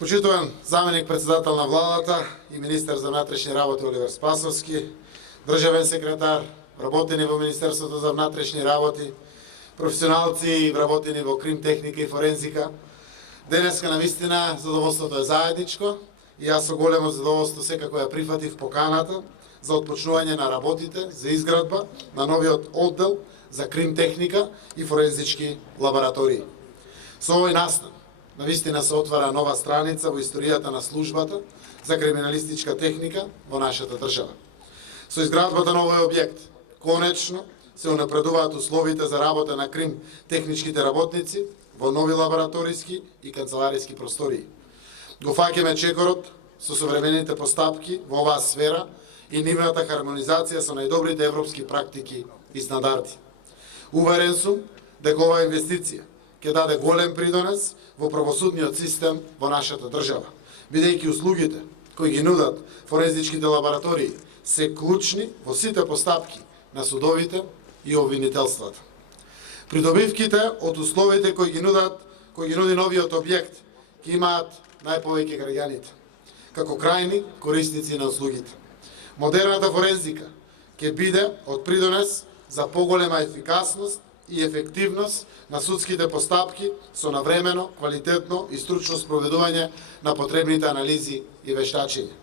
Почитуван заменик председател на владата и министер за внатрешни работи Оливер Спасовски, државен секретар, работени во Министерството за внатрешни работи, професионалци вработени во крим техника и форензика. Денеска навистина задоволството е заедничко и јас со големо задоволство секако ја прифатив поканата за отпочнување на работите за изградба на новиот оддел за крим техника и форензички лаборатории. Со овој настан навистина се отвара нова страница во историјата на службата за криминалистичка техника во нашата држава. Со изградбата на овој објект, конечно се унапредуваат условите за работа на крим техничките работници во нови лабораториски и канцелариски простории. Го фаќаме чекорот со современите постапки во оваа сфера и нивната хармонизација со најдобрите европски практики и стандарди. Уверен сум дека оваа инвестиција ќе даде голем придонес во правосудниот систем во нашата држава, бидејќи услугите кои ги нудат форензичките лаборатории се клучни во сите постапки на судовите и обвинителствата. Придобивките од условите кои ги нуди новиот објект ќе имаат најповеќе граѓаните, како крајни корисници на услугите. Модерната форензика ќе биде од придонес за поголема ефикасност и ефективност на судските постапки со навремено, квалитетно и стручно спроведување на потребните анализи и вештачења.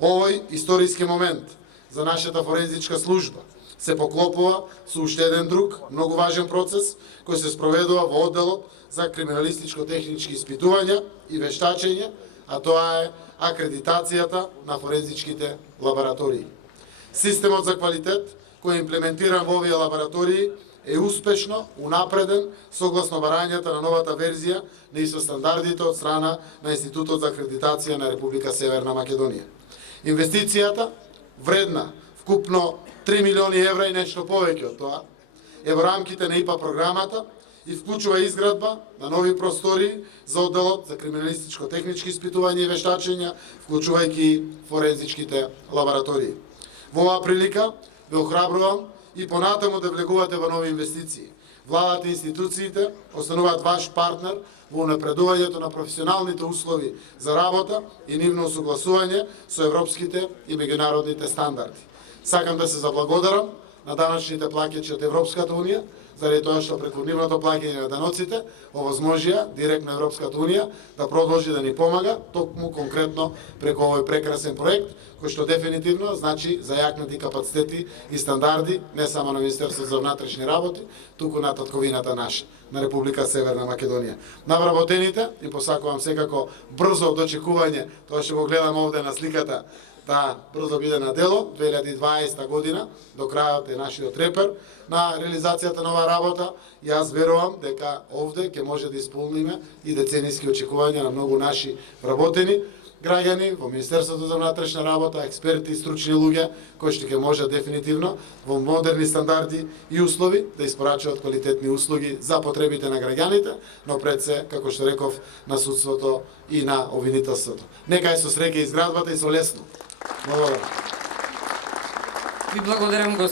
Овој историски момент за нашата форензичка служба се поклопува со уште еден друг, многу важен процес кој се спроведува во одделот за криминалистичко-технички испитувања и вештачење, а тоа е акредитацијата на форензичките лаборатории. Системот за квалитет кој е имплементиран во овие лаборатории е успешно унапреден согласно барањата на новата верзија на ИСО стандардите од страна на Институтот за акредитација на Република Северна Македонија. Инвестицијата, вредна вкупно 3 милиони евра и нешто повеќе од тоа, е во рамките на ИПА програмата и вклучува изградба на нови простории за одделот за криминалистичко-технички испитувања и вештачења, вклучувајќи форензичките лаборатории. Во оваа прилика ве охрабрувам и понатаму да влегувате во нови инвестиции. Владата и институциите остануваат ваш партнер во унапредувањето на професионалните услови за работа и нивно усогласување со европските и меѓународните стандарди. Сакам да се заблагодарам на даночните плаќачи од Европската Унија, заради тоа што преку нивното плаќање на даноците овозможија директно Европската Унија да продолжи да ни помага, токму конкретно преку овој прекрасен проект, кој што дефинитивно значи зајакнати капацитети и стандарди не само на Министерството за внатрешни работи, туку на татковината наша, на Република Северна Македонија. На вработените им посакувам секако брзо дочекување, тоа што го гледам овде на сликата, да брзо биде на дело, 2020 година, до крајот е нашиот репер на реализацијата на оваа работа. Јас верувам дека овде ќе може да исполниме и децениски очекувања на многу наши вработени граѓани во Министерството за внатрешна работа, експерти и стручни луѓе, кои што ќе може дефинитивно во модерни стандарди и услови да испорачуваат квалитетни услуги за потребите на граѓаните, но пред се, како што реков, на судството и на обвинителството. Нека е со среќа изградбата и со лесно. Благодарам. Ви благодарам,